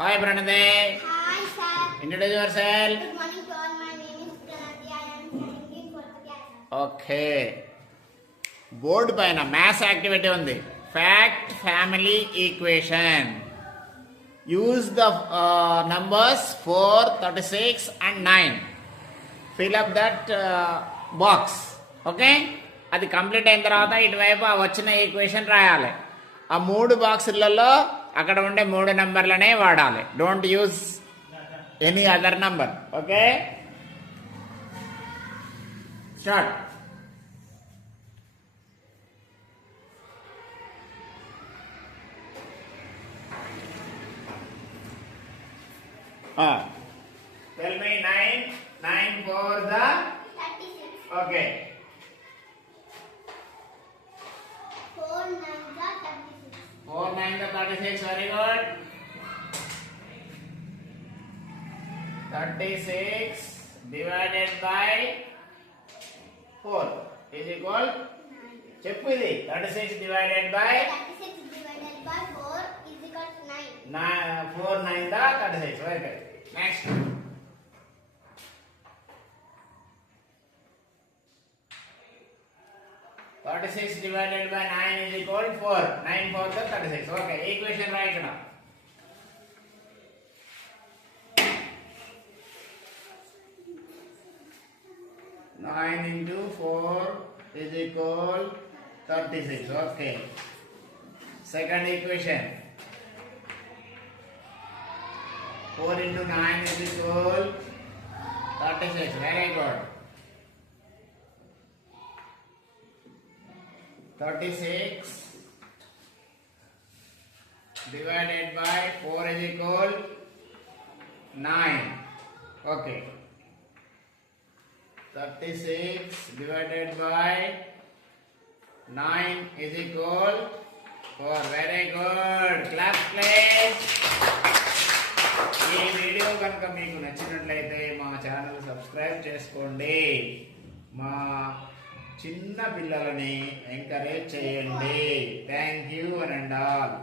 Hi Pranade. Hi sir. Introduce yourself. Good morning to all. My name is Pranati. I am studying in fourth class. Okay, board పైన maths activity ఉంది. Fact family equation. Use the numbers 4, 36 and 9. Fill up that box. Okay, అది కంప్లీట్ అయిన తర్వాత ఇటువైపు ఆ వచ్చిన ఈక్వేషన్ రాయాలి. ఆ 3 బాక్సులలో అక్కడ ఉండే 3 నెంబర్లనే వాడాలి. Don't use any other number. Okay, start. Tell me 9 for the 36. okay. 4 9 36. 4 9 the 36. Very good. 36 divided by 4 is equal. చెప్పు ఇది 36 divided by 36 divided by 4 is equal to 9. 4 9 the 36. Very good. Next. Thirty-six divided by 9 is equal to 4. 9 4 the 36. Okay, equation right now. 9 into 4 is equal 36. Okay. Second equation. 4 into 9 is equal 36. Very good. 36 divided by 4 is equal 9. Okay. 36 divided by 9 is equal 4. Very good. Clap please. ఈ వీడియో కనుక మీకు నచ్చినట్లయితే మా channel subscribe చేసుకోండి. మా చిన్న పిల్లలని ఎంకరేజ్ చేయండి. Thank you and all.